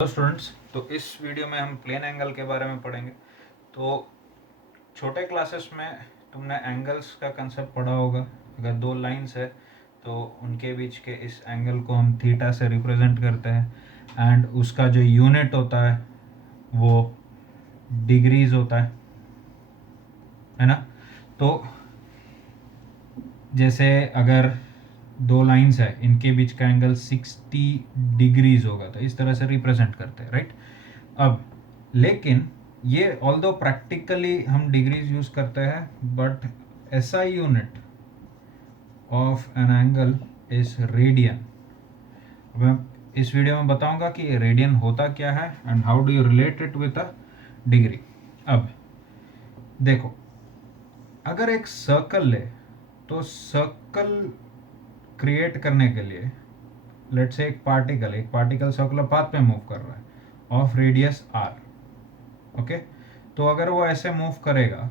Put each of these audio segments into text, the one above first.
Hello students, तो इस video में हम प्लेन एंगल के बारे में पढ़ेंगे। तो छोटे क्लासेस में तुमने एंगल्स का कंसेप्ट पढ़ा होगा। अगर दो लाइंस है तो उनके बीच के इस एंगल को हम थीटा से रिप्रेजेंट करते हैं एंड उसका जो यूनिट होता है वो डिग्रीज होता है ना। तो जैसे अगर दो लाइंस है, इनके बीच का एंगल 60 डिग्रीज होगा, तो इस तरह से रिप्रेजेंट करते हैं, राइट। अब लेकिन ये ऑल्दो प्रैक्टिकली हम डिग्रीज यूज करते हैं, but SI unit of an angle is radian. अब मैं इस वीडियो में बताऊंगा कि रेडियन होता क्या है and how do you relate it with a degree. अब देखो, अगर एक सर्कल ले तो सर्कल क्रिएट करने के लिए लेट्स से एक पार्टिकल सर्कुलर पाथ पे मूव कर रहा है ऑफ रेडियस आर। ओके, तो अगर वो ऐसे मूव करेगा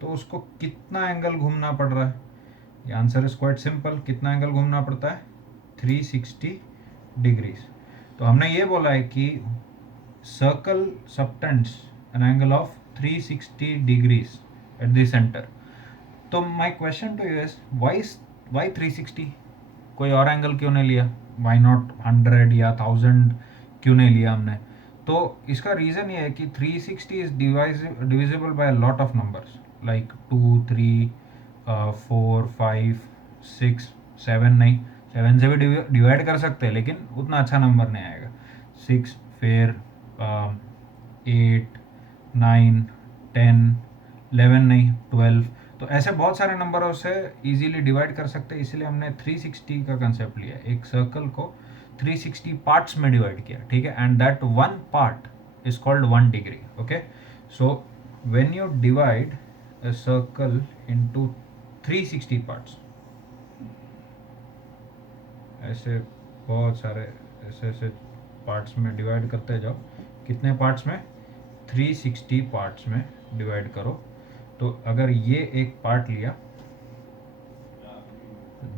तो उसको कितना एंगल घूमना पड़ रहा है? ये आंसर इज क्वाइट सिंपल। कितना एंगल घूमना पड़ता है? 360 डिग्रीज। तो हमने ये बोला है कि circle subtends an angle of 360 degrees at the centre. तो my question to you is why 360? कोई और एंगल क्यों नहीं लिया? व्हाई नॉट 100 या 1000 क्यों नहीं लिया हमने? तो इसका रीज़न ये है कि 360 is divisible by lot of numbers like 2, 3, 4, 5, 6, 7 नहीं। 7 से भी डिवाइड कर सकते हैं लेकिन उतना अच्छा नंबर नहीं आएगा। 6, फिर 8, 9, 10, 11 नहीं, 12। तो ऐसे बहुत सारे नंबरों से इजीली डिवाइड कर सकते हैं, इसलिए हमने 360 का कंसेप्ट लिया। एक सर्कल को 360 पार्ट्स में डिवाइड किया, ठीक है, and that one part is called 1 degree. Okay, so when you divide a circle into 360 parts, ऐसे बहुत सारे ऐसे ऐसे पार्ट्स में डिवाइड करते जाओ। कितने पार्ट्स में? 360 पार्ट्स में डिवाइड करो। तो अगर ये एक पार्ट लिया,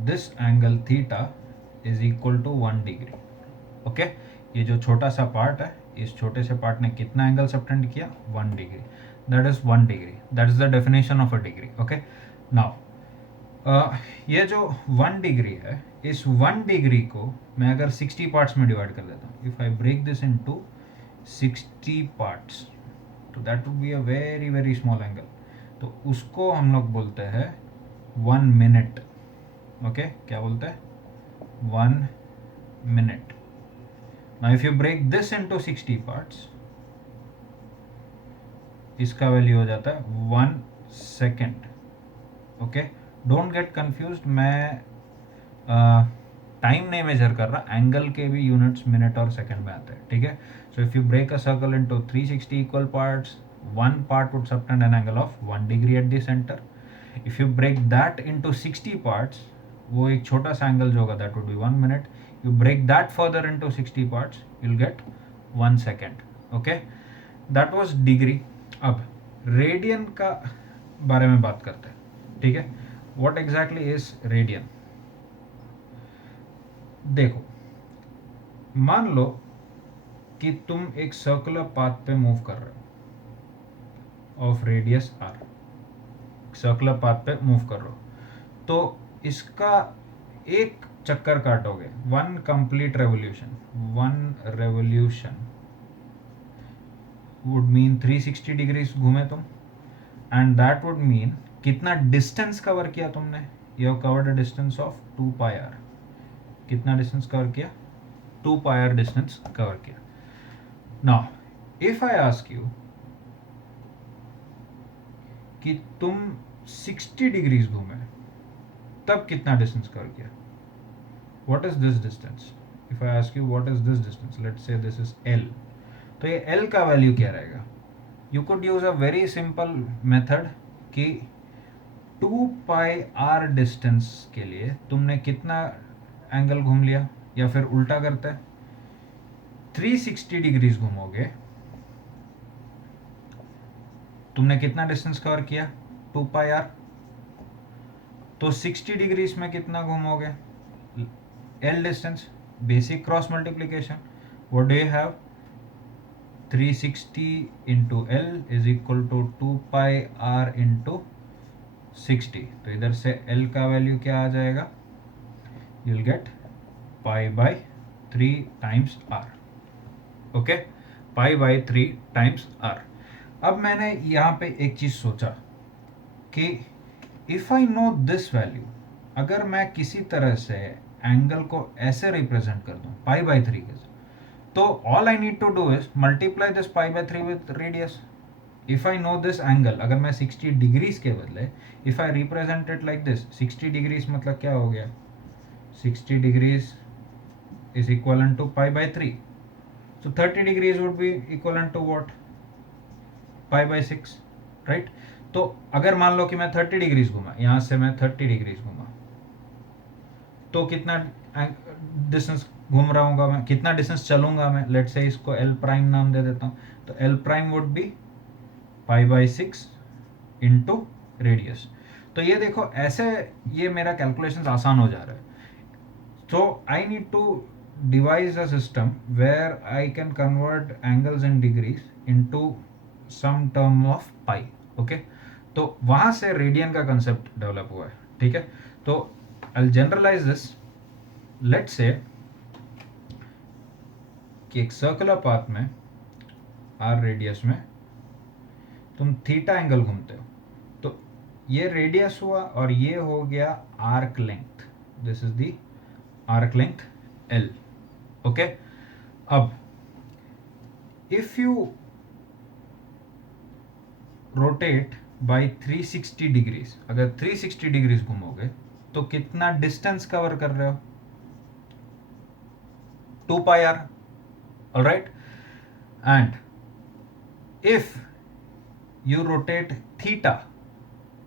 this angle theta is equal to 1 degree. Okay, ये जो छोटा सा पार्ट है, इस छोटे से पार्ट ने कितना एंगल सबटेंड किया? 1 degree. That is 1 degree, that is the definition of a degree. Okay, now ये जो 1 डिग्री है, इस 1 डिग्री को मैं अगर 60 पार्ट्स में डिवाइड कर देता हूँ, if I break this into 60 parts, तो that would be a very very small angle. तो उसको हम लोग बोलते हैं 1 मिनट। ओके, क्या बोलते हैं? 1 minute. Now if you break this into 60 parts, इसका वैल्यू हो जाता है 1 second. Okay, don't get confuse, मैं टाइम नहीं मेजर कर रहा, एंगल के भी यूनिट्स मिनट और सेकेंड में आते हैं, ठीक है। So if you break a circle into 360 equal parts, one part would subtend an angle of 1 degree at the centre. If you break that into 60 parts, वो एक छोटा सा एंगल जो होगा that would be 1 minute. You break that further into 60 parts, you will get 1 second. Okay, that was degree. अब radian का बारे में बात करते हैं, ठीक है। What exactly is radian? देखो, मान लो कि तुम एक सर्कुलर पाथ पे मूव कर रहे हो of radius R, circular path पे मूव कर रहे हो, तो इसका एक चक्कर काटोगे, 1 complete revolution, 1 revolution would mean 360 degrees घूमे तुम, एंड दैट वुड मीन कितना डिस्टेंस कवर किया तुमने? You have covered a distance of 2 pi R. कितना डिस्टेंस कवर किया? 2 पाई आर डिस्टेंस कवर किया। Now if I ask you कि तुम 60 डिग्रीज घूमे, तब कितना डिस्टेंस कवर किया? What is this distance? If I ask you what is this distance, let's say this is L, तो ये एल का वैल्यू क्या रहेगा? You could use a very simple method कि 2 पाई आर डिस्टेंस के लिए तुमने कितना एंगल घूम लिया, या फिर उल्टा करते हैं, 360 डिग्रीज घूमोगे, तुमने कितना डिस्टेंस कवर किया? 2 पाई आर। तो 60 डिग्रीज में कितना घूमोगे? L distance, basic cross multiplication. What do you have? 360 into L is equal to 2πr into 60। तो इधर से L का वैल्यू क्या आ जाएगा, you'll get pi by 3 times r। Okay, pi by 3 times r। अब मैंने यहाँ पे एक चीज सोचा कि if I know this value, अगर मैं किसी तरह से एंगल को ऐसे रिप्रेजेंट कर दूं पाई बाई 3 के, तो all I need to do is multiply this pi by 3 with radius. If I know this angle, अगर मैं 60 डिग्रीज के बदले if I represent it like this, 60 degrees मतलब क्या हो गया, 60 degrees is equivalent to pi by 3. So 30 degrees would be equivalent to what? Pi by 6, right? तो अगर मान लो कि मैं 30 डिग्रीज घूमा, यहां से मैं 30 डिग्रीज घूमा, तो कितना डिस्टेंस घूम रहा हूँ मैं, कितना डिस्टेंस चलूंगा मैं, लेट से इसको एल प्राइम नाम दे देता हूँ। तो L prime would be pi by 6 into radius. तो ये देखो ऐसे ये मेरा कैलकुलेशन आसान हो जा रहा है। So I need to devise a system where I can convert angles in degrees into some term of pi। okay? तो वहां से रेडियन का कंसेप्ट डेवलप हुआ है, ठीक है। तो I'll generalize this। let's say कि एक सर्कुलर पाथ में r रेडियस में तुम थीटा एंगल घूमते हो, तो ये रेडियस हुआ और ये हो गया arc length. This is the arc length L। okay? अब if you rotate by 360 degrees, अगर 360 डिग्रीज घूमोगे तो कितना डिस्टेंस कवर कर रहे हो, 2πr। alright? and if you rotate theta,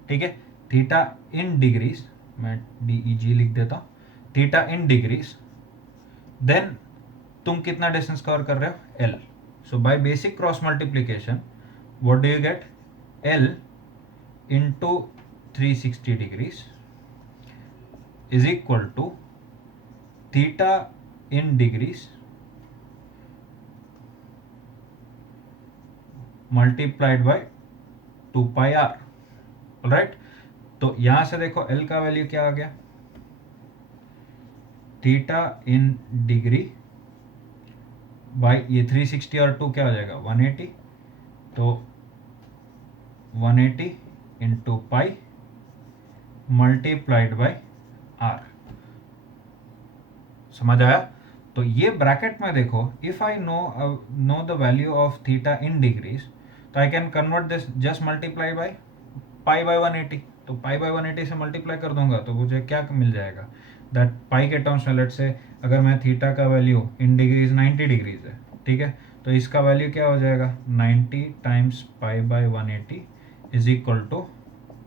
ठीक है, थीटा इन डिग्रीज, मैं DEG लिख देता हूं, थीटा इन डिग्रीज, देन तुम कितना डिस्टेंस कवर कर रहे हो, L। So by basic cross multiplication what do you get, L into 360 degrees is equal to theta in degrees multiplied by 2πr। Right? तो यहां से देखो L का वैल्यू क्या आ गया, थीटा इन डिग्री बाई ये 360 और 2 क्या हो जाएगा 180। तो 180 into pi multiplied by R. समझ आया? तो ये ब्रैकेट में देखो, if I know the value of theta in degrees, तो I can convert this just multiply by pi by 180। तो पाई बाई 180 से मल्टीप्लाई कर दूंगा तो मुझे क्या मिल जाएगा, दैट पाई के टर्म्स में लेट से अगर मैं थीटा का वैल्यू इन डिग्रीज 90 डिग्रीज है, ठीक है, तो इसका वैल्यू क्या हो जाएगा 90 times pi by 180 is equal to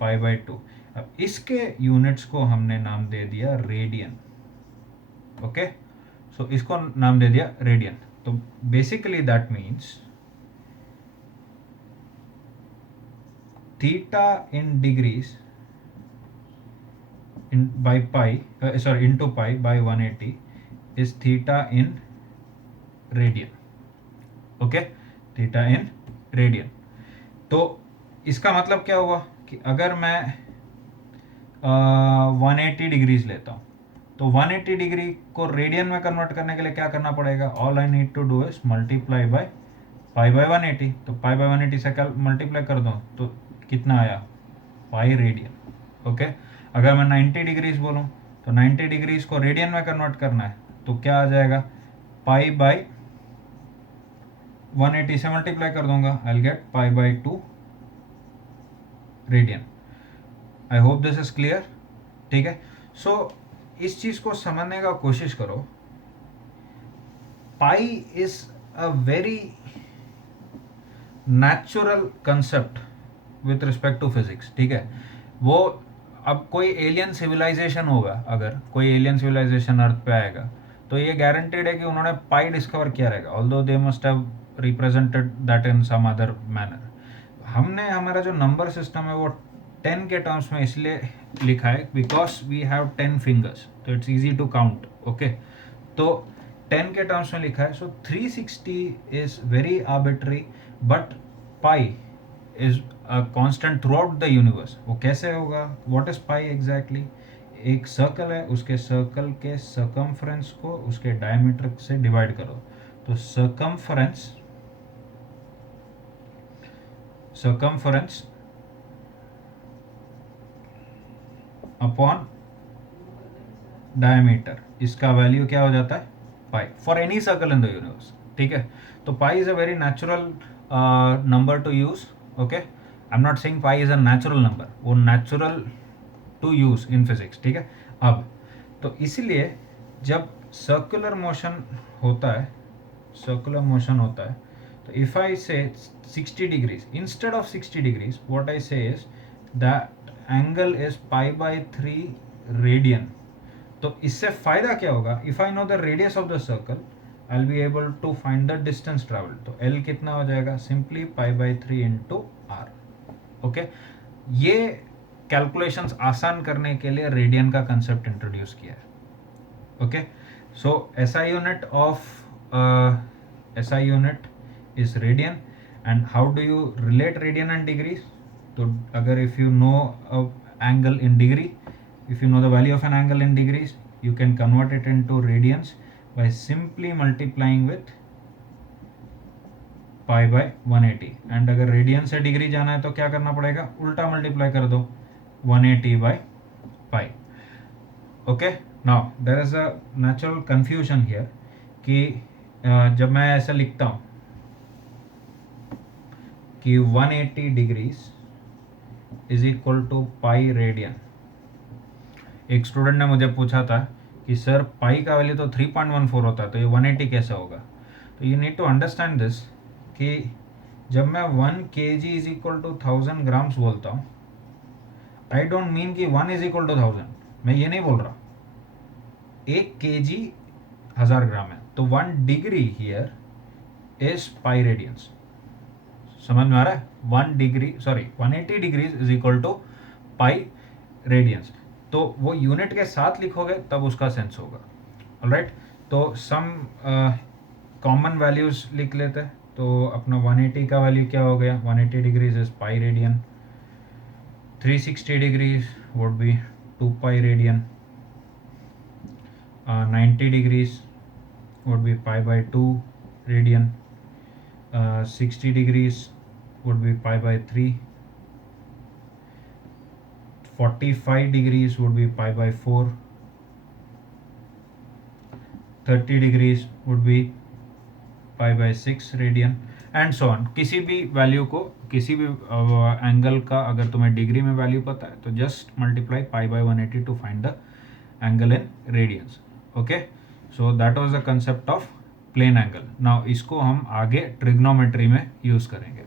pi by 2। अब इसके यूनिट्स को हमने नाम दे दिया रेडियन। ओके, सो इसको नाम दे दिया रेडियन। तो basically that means theta in degrees by pi into pi by 180 is theta in radian। Okay, theta in radian. तो इसका मतलब क्या हुआ कि अगर मैं 180 डिग्रीज लेता हूँ, तो 180 डिग्री को रेडियन में कन्वर्ट करने के लिए क्या करना पड़ेगा, all I need to do is multiply by pi by 180। तो पाई बाय 180 से मल्टीप्लाई कर दो तो कितना आया, पाई रेडियन। ओके, अगर मैं 90 डिग्रीज बोलूँ तो 90 डिग्रीज को रेडियन में कन्वर्ट करना है तो क्या आ जाएगा, पाई बाई 180 से मल्टीप्लाई कर दूंगा, I will get pi by 2 radian. I hope this is clear. ठीक है, सो इस चीज को समझने का कोशिश करो। Pi is a very natural concept with respect to physics. ठीक है, वो अब कोई एलियन सिविलाइजेशन होगा, अगर कोई एलियन सिविलाइजेशन अर्थ पे आएगा तो ये गारंटेड है कि उन्होंने पाई डिस्कवर किया रहेगा, although they must have represented that in some other manner. हमने हमारा जो नंबर सिस्टम है वो 10 के टर्म्स में इसलिए लिखा है बिकॉज वी हैव 10 फिंगर्स, तो it's easy to count. Okay, तो 10 के टर्म्स में लिखा है, so 360 is very arbitrary, but pi is a constant throughout the universe. वो कैसे होगा? What is pi exactly? एक सर्कल है, उसके सर्कल के सर्कमफ्रेंस को उसके डायमीटर से डिवाइड करो. तो सर्कमफ्रेंस अपॉन डायमीटर, इसका वैल्यू क्या हो जाता है? Pi, for any circle in the universe. ठीक है, तो pi is a very natural number to use. Okay, I am not saying pi is a natural number, वो natural to use in physics. ठीक है, अब तो इसलिए जब सर्कुलर मोशन होता है, तो इफ आई से 60 degrees instead of 60 degrees, what I say is that angle is pi by 3 radian. तो इससे फायदा क्या होगा? If I know the radius of the circle, I will be able to find the distance travel. तो L कितना हो जाएगा? Simply pi by 3 into R. Okay, ये कैलकुलेशंस आसान करने के लिए रेडियन का कंसेप्ट इंट्रोड्यूस किया है. Okay, so SI unit is radian. And how do you relate radian and degrees? तो अगर if you know a angle in degree, if you know the value of an angle in degrees, you can convert it into radians by simply multiplying with pi by 180. and अगर radian से degree जाना है तो क्या करना पड़ेगा? उल्टा multiply कर दो 180 by pi. Okay, now there is a natural confusion here कि जब मैं ऐसा लिखता हूँ कि 180 degrees is equal to pi radian. एक स्टूडेंट ने मुझे पूछा था कि सर पाई का वैल्यू तो 3.14 होता है, तो ये 180 कैसे होगा? तो you need to understand this कि जब मैं 1 kg is equal to 1000 grams बोलता हूँ, आई डोंट मीन कि 1 इज इक्वल टू 1000. मैं ये नहीं बोल रहा. 1 kg 1000 ग्राम है, तो 1 degree here is pi radians. समझ में आ रहा है? 180 degrees is equal to pi radians. तो वो यूनिट के साथ लिखोगे तब उसका सेंस होगा. ऑलराइट, तो सम कॉमन वैल्यूज लिख लेते हैं. तो अपना 180 का वैल्यू क्या हो गया? 180 degrees is pi radian. 360 degrees would be 2 pi radian. 90 degrees would be pi by 2 radian. 60 degrees would be pi by 3. 45 degrees would be pi by 4. 30 degrees would be pi by 6 radian and so on. किसी भी value को, किसी भी angle का अगर तुम्हें degree में value पता है तो just multiply pi by 180 to find the angle in radians. Okay, so that was the concept of plane angle. Now इसको हम आगे ट्रिग्नोमेट्री में यूज करेंगे.